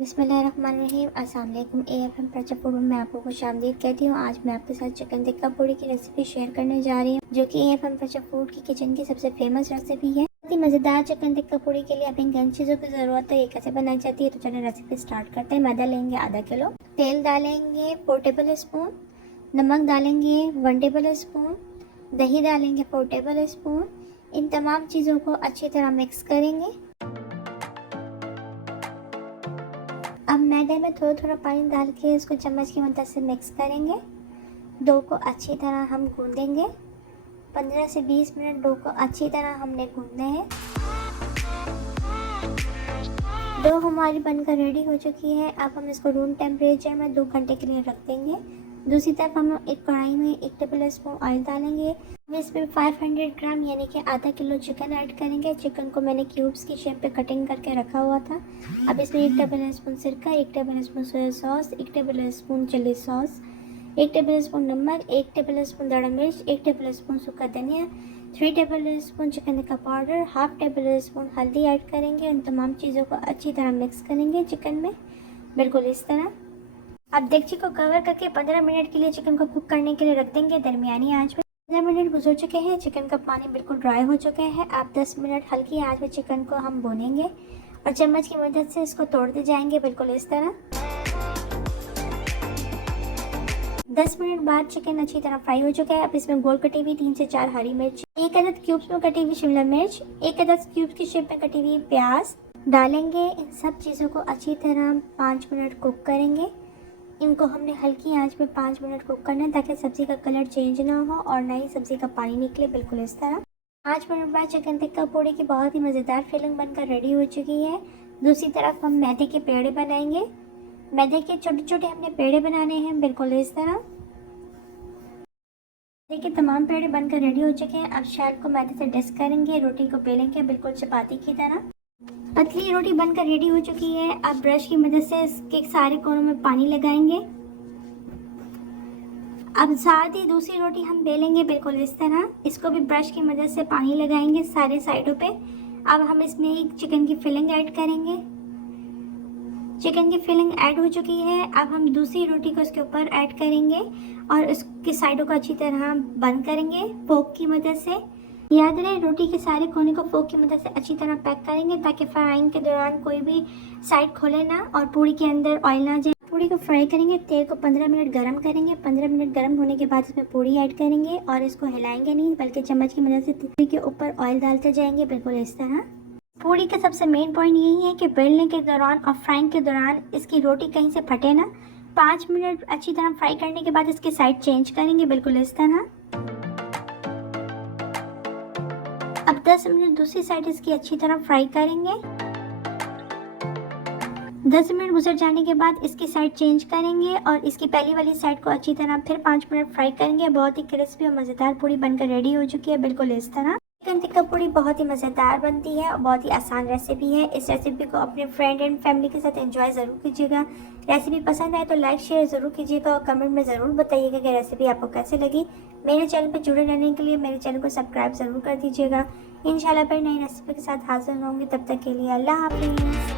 बिस्मिल्लाहिर्रहमानिर्रहीम। अस्सलाम वालेकुम। AFM फूड में मैं आपको खुशामदीद कहती हूँ। आज मैं आपके साथ चिकन टिक्का पूड़ी की रेसिपी शेयर करने जा रही हूँ, जो कि AFM फूड की किचन की सबसे फेमस रेसिपी है। बहुत ही मज़ेदार चिकन टिक्का पूड़ी के लिए हमें किन चीज़ों की ज़रूरत है, ये कैसे बनाई जाती है, तो चलिए रेसिपी स्टार्ट करते हैं। मैदा लेंगे आधा किलो, तेल डालेंगे 4 टेबल स्पून, नमक डालेंगे 1 टेबल स्पून, दही डालेंगे 4 टेबल स्पून। इन तमाम चीज़ों को अच्छी तरह मिक्स करेंगे। अब मैदे में थोड़ा थोड़ा पानी डाल के इसको चम्मच की मदद से मिक्स करेंगे। डो को अच्छी तरह हम गूंदेंगे। 15 से 20 मिनट डो को अच्छी तरह हमने गूंदना है। डो हमारी बनकर रेडी हो चुकी है। अब हम इसको रूम टेम्परेचर में 2 घंटे के लिए रख देंगे। दूसरी तरफ हम एक कढ़ाई में 1 टेबल स्पून ऑयल डालेंगे। हम इसमें 500 ग्राम यानी कि आधा किलो चिकन ऐड करेंगे। चिकन को मैंने क्यूब्स की शेप पे कटिंग करके रखा हुआ था। अब इसमें 1 टेबल स्पून सिरका, 1 table spoon soya sauce, 1 table spoon chilli sauce, 1 table spoon नमक, 1 टेबल स्पून दड़ा मिर्च, 1 टेबल स्पून सूखा धनिया, 3 table spoon chicken tikka powder, half table spoon हल्दी ऐड करेंगे। इन तमाम चीज़ों को अच्छी तरह मिक्स करेंगे चिकन में, बिल्कुल इस तरह। अब डेगची को कवर करके 15 मिनट के लिए चिकन को कुक करने के लिए रख देंगे दरमियानी आंच पे। 15 मिनट गुजर चुके हैं, चिकन का पानी बिल्कुल ड्राई हो चुके हैं। अब 10 मिनट हल्की आंच पे चिकन को हम भूनेंगे और चम्मच की मदद से इसको तोड़ते जाएंगे, बिल्कुल इस तरह। 10 मिनट बाद चिकन अच्छी तरह फ्राई हो चुका है। अब इसमें गोल कटी हुई 3 से 4 हरी मिर्च, 1 अदद क्यूब्स में कटी हुई शिमला मिर्च, 1 अदद क्यूब्स की शेप में कटी हुई प्याज डालेंगे। इन सब चीज़ों को अच्छी तरह 5 मिनट कुक करेंगे। इनको हमने हल्की आंच में 5 मिनट कुक करना है, ताकि सब्ज़ी का कलर चेंज ना हो और ना ही सब्ज़ी का पानी निकले, बिल्कुल इस तरह। 5 मिनट बाद चिकन टिक्का पूड़ी की बहुत ही मज़ेदार फिलिंग बनकर रेडी हो चुकी है। दूसरी तरफ हम मैदे के पेड़े बनाएंगे। मैदे के छोटे छोटे हमने पेड़े बनाने हैं, बिल्कुल इस तरह। मैदे के तमाम पेड़े बनकर रेडी हो चुके हैं। अब शेल को मैदे से डस्ट करेंगे, रोटी को बेलेंगे बिल्कुल चपाती की तरह। पतली रोटी बनकर रेडी हो चुकी है। अब ब्रश की मदद से इसके सारे कोनों में पानी लगाएंगे। अब साथ ही दूसरी रोटी हम बेलेंगे, बिल्कुल इस तरह। इसको भी ब्रश की मदद से पानी लगाएंगे सारे साइडों पे। अब हम इसमें एक चिकन की फिलिंग ऐड करेंगे। चिकन की फिलिंग ऐड हो चुकी है। अब हम दूसरी रोटी को इसके ऊपर ऐड करेंगे और इसकी साइडों को अच्छी तरह बंद करेंगे फोक की मदद से। याद रहे, रोटी के सारे कोने को फोक की मदद से अच्छी तरह पैक करेंगे, ताकि फ्राइंग के दौरान कोई भी साइड खोले ना और पूड़ी के अंदर ऑयल ना जाए। पूड़ी को फ्राई करेंगे, तेल को 15 मिनट गर्म करेंगे। 15 मिनट गर्म होने के बाद इसमें पूड़ी ऐड करेंगे और इसको हिलाएंगे नहीं, बल्कि चम्मच की मदद से पूड़ी के ऊपर ऑयल डालते जाएंगे, बिल्कुल इस तरह। पूड़ी का सबसे मेन पॉइंट यही है कि बेलने के दौरान और फ्राइंग के दौरान इसकी रोटी कहीं से फटे ना। 5 मिनट अच्छी तरह फ्राई करने के बाद इसकी साइड चेंज करेंगे, बिल्कुल इस तरह। अब 10 मिनट दूसरी साइड इसकी अच्छी तरह फ्राई करेंगे। 10 मिनट गुजर जाने के बाद इसकी साइड चेंज करेंगे और इसकी पहली वाली साइड को अच्छी तरह फिर 5 मिनट फ्राई करेंगे। बहुत ही क्रिस्पी और मज़ेदार पूड़ी बनकर रेडी हो चुकी है, बिल्कुल इस तरह। चिकन टिक्का पूड़ी बहुत ही मज़ेदार बनती है और बहुत ही आसान रेसिपी है। इस रेसिपी को अपने फ्रेंड एंड फैमिली के साथ एंजॉय ज़रूर कीजिएगा। रेसिपी पसंद आए तो लाइक शेयर ज़रूर कीजिएगा और कमेंट में ज़रूर बताइएगा कि रेसिपी आपको कैसे लगी। मेरे चैनल पर जुड़े रहने के लिए मेरे चैनल को सब्सक्राइब ज़रूर कर दीजिएगा। इंशाल्लाह फिर नई रेसिपी के साथ हाजिर होंगे, तब तक के लिए अल्लाह हाफ़िज़।